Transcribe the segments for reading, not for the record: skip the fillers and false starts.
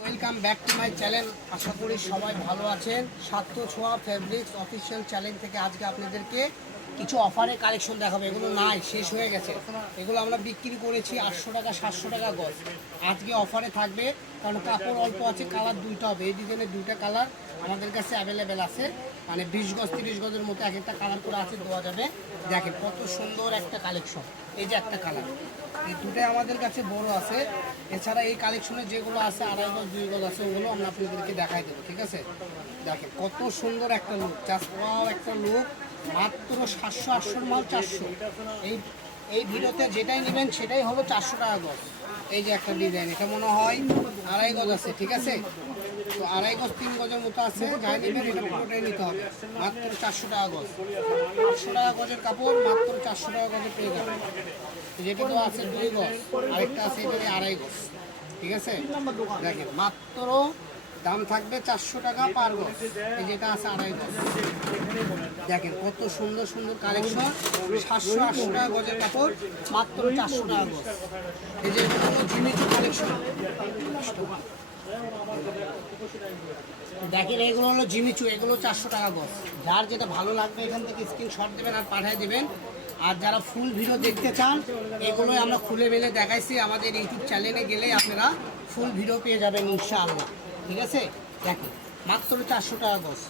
Welcome back to my channel. আশা করি সবাই ভালো আছেন। সাত্য ছোঁয়া ফেব্রিক্স অফিসিয়াল চ্যানেল থেকে আজকে আপনাদেরকে কিছু অফারে কালেকশন দেখাবো। এগুলো নাই, শেষ হয়ে গেছে। এগুলো আমরা বিক্রি করেছি 800 টাকা 700 টাকা গজ। আজকে অফারে থাকবে, কারণ কাপড় অল্প আছে, কালার দুইটা হবে। এই ডিজাইনের দুইটা কালার আমাদের কাছে অ্যাভেলেবেল আছে, মানে 20 গজ 30 গজের মতো এক একটা কালার করে আছে, দেওয়া যাবে। দেখেন কত সুন্দর একটা কালেকশন। এই যে একটা কালার, এই দুটোই আমাদের কাছে বড় আছে। এছাড়া এই কালেকশনে যেগুলো আছে 2.5 গজ 2 গজ আছে, ওগুলো আমরা আপনাদেরকে দেখাই দেবো, ঠিক আছে? দেখেন কত সুন্দর একটা লুক, জাস্ট ওয়াও একটা লুক। মাত্র 700-800 মাল 400। এই ভিডিওতে যেটাই নেবেন সেটাই হলো 400 টাকা গজ। এই যে একটা ডিজাইন, এটা মনে হয় 2.5 গজ আছে, ঠিক আছে? তো 2.5 গজ 3 গজের মতো আছে, যাই নেবেন এটা পুরোটাই নিতে হবে। মাত্র 400 টাকা গজ। 800 টাকা গজের কাপড় মাত্র 400 টাকা গজে পেয়ে যাবেন। যেটা তো আছে 2 গজ, আরেকটা আছে এটা 2.5 গজ, ঠিক আছে? দেখেন মাত্র দাম থাকবে 400 টাকা পার গজ। এই যেটা আছে 2.5 গজ। দেখেন কত সুন্দর সুন্দর কালেকশন। 700-800 টাকা গজের কাপড় মাত্র 400 টাকা গজ। এই যে জিমিচু কালেকশন, দেখেন এগুলো হলো জিমিচু, এগুলো 400 টাকা গজ। যার যেটা ভালো লাগবে এখান থেকে স্ক্রিনশট দেবেন আর পাঠিয়ে দেবেন। আর যারা ফুল ভিডিও দেখতে চান, এগুলোই আমরা খুলে বেলে দেখাইছি। আমাদের ইউটিউব চ্যানেলে গেলে আপনারা ফুল ভিডিও পেয়ে যাবেন ইনশাআল্লাহ, ঠিক আছে? দেখেন মাত্র 400 টাকা গজ।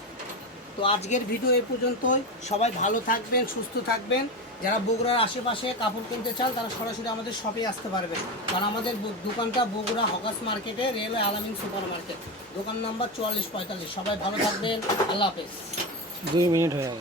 তো আজকের ভিডিও এই পর্যন্তই। সবাই ভালো থাকবেন, সুস্থ থাকবেন। যারা বগুড়ার আশেপাশে কাপড় কিনতে চান তারা সরাসরি আমাদের শপে আসতে পারবেন, কারণ আমাদের দোকানটা বগুড়া হকাস মার্কেটে, রেলওয়ে আলামিন সুপার মার্কেট, দোকান নাম্বার 4445। সবাই ভালো থাকবেন, আল্লাহ হাফেজ। 2 মিনিট হয়ে গেল।